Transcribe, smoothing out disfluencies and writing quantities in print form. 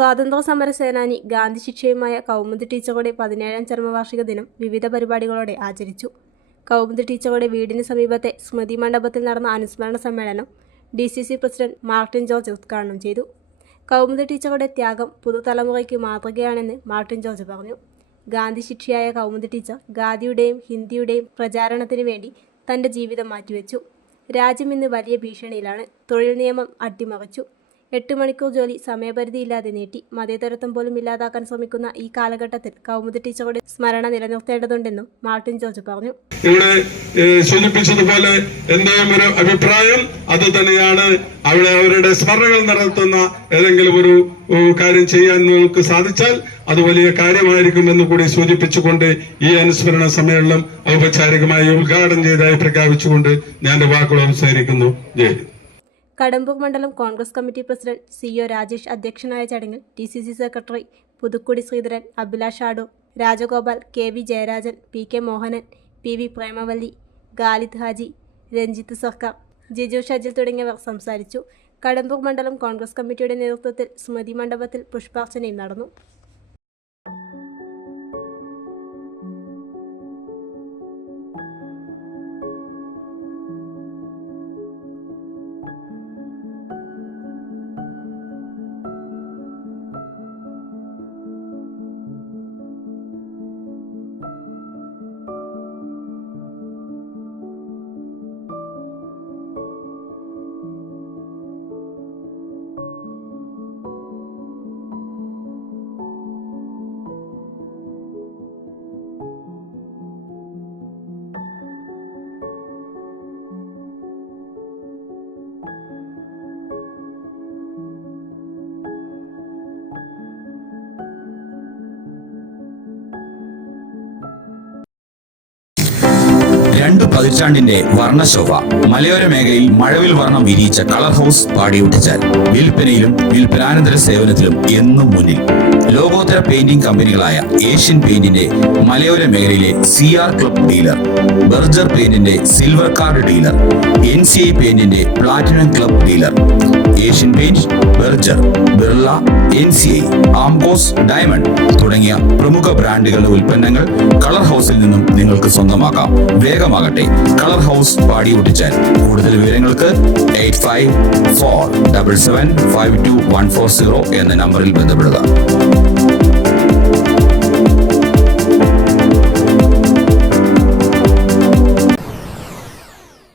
സ്വാതന്ത്ര്യ സമര സേനാനി ഗാന്ധി ശിഷ്യയുമായ കൗമുദി ടീച്ചറുടെ 17ാം ചരമവാർഷിക ദിനം വിവിധ പരിപാടികളോടെ ആചരിച്ചു. കൗമുദി ടീച്ചറുടെ വീടിന് സമീപത്തെ സ്മൃതി മണ്ഡപത്തിൽ നടന്ന അനുസ്മരണ സമ്മേളനം DCC പ്രസിഡന്റ് മാർട്ടിൻ ജോർജ് ഉദ്ഘാടനം ചെയ്തു. കൗമുദി ടീച്ചറുടെ ത്യാഗം പുതുതലമുറയ്ക്ക് മാതൃകയാണെന്ന് മാർട്ടിൻ ജോർജ് പറഞ്ഞു. ഗാന്ധി ശിഷ്യയായ കൗമുദി ടീച്ചർ ഖാദിയുടെയും ഹിന്ദിയുടെയും പ്രചാരണത്തിന് വേണ്ടി തൻ്റെ ജീവിതം മാറ്റിവെച്ചു. രാജ്യം ഇന്ന് വലിയ ഭീഷണിയിലാണ്. തൊഴിൽ നിയമം അട്ടിമറിച്ചു. 8 മണിക്കൂർ ജോലി സമയപരിധിയില്ലാതെ നീട്ടി. മതേതരത്വം പോലും ഇല്ലാതാക്കാൻ ശ്രമിക്കുന്ന ഈ കാലഘട്ടത്തിൽ കൗമുദി ടീച്ചറുടെ സ്മരണ നിലനിർത്തേണ്ടതുണ്ടെന്നും മാർട്ടിൻ ജോർജ് പറഞ്ഞു. ഇവിടെ സൂചിപ്പിച്ചതുപോലെ എന്റെയും ഒരു അഭിപ്രായം അത് തന്നെയാണ്. അവിടെ അവരുടെ സ്മരണകൾ നടത്തുന്ന ഏതെങ്കിലും ഒരു കാര്യം ചെയ്യാൻ നിങ്ങൾക്ക് സാധിച്ചാൽ അത് വലിയ കാര്യമായിരിക്കുമെന്ന് കൂടി സൂചിപ്പിച്ചുകൊണ്ട് ഈ അനുസ്മരണ സമ്മേളനം ഔപചാരികമായി ഉദ്ഘാടനം ചെയ്തതായി പ്രഖ്യാപിച്ചുകൊണ്ട് ഞാൻ എന്റെ വാക്കുകൾ അവസാനിക്കുന്നു. ജയ്. കടമ്പൂർ മണ്ഡലം Congress committee president CO Rajesh അധ്യക്ഷനായ ചടങ്ങിൽ DCC secretary Puthukkudi Sreedharan, Abhilash Adoor, Rajagopal, KV Jayarajan, PK Mohanan, PV Premavalli, Khalid Haji, Ranjith സർക്കാർ, ജിജു ഷജിൽ തുടങ്ങിയവർ സംസാരിച്ചു. കടമ്പൂർ മണ്ഡലം കോൺഗ്രസ് കമ്മിറ്റിയുടെ നേതൃത്വത്തിൽ സ്മൃതി മണ്ഡപത്തിൽ പുഷ്പാർച്ചനയും നടന്നു. രണ്ടു പതിറ്റാണ്ടിന്റെ വർണ്ണശോഭ മലയോര മേഖലയിൽ മഴവിൽ വർണ്ണം വിരിയിച്ച കളർ ഹൗസ് പാടിയൊട്ടിച്ചാൽ വിൽപ്പനയിലും വിൽപ്പനാനന്തര സേവനത്തിലും എന്നും മുന്നിൽ. ലോകോത്തര പെയിന്റിംഗ് കമ്പനികളായ ഏഷ്യൻ പെയിന്റിന്റെ മലയോര മേഖലയിലെ CR ക്ലബ് ഡീലർ, ബർജർ പെയിന്റിന്റെ സിൽവർ കാർഡ് ഡീലർ, NCI പെയിന്റിന്റെ platinum club dealer, Asian paint, Berger, Birla, NCI, ആംകോസ്, ഡയമണ്ട് തുടങ്ങിയ പ്രമുഖ ബ്രാൻഡുകളുടെ ഉൽപ്പന്നങ്ങൾ കളർ ഹൗസിൽ നിന്നും നിങ്ങൾക്ക് സ്വന്തമാക്കാം. വേഗമാകട്ടെ, കളർ ഹൗസ് പാടിയൊട്ടിച്ചാൽ. കൂടുതൽ വിവരങ്ങൾക്ക് 8547752140 എന്ന നമ്പറിൽ ബന്ധപ്പെടുക.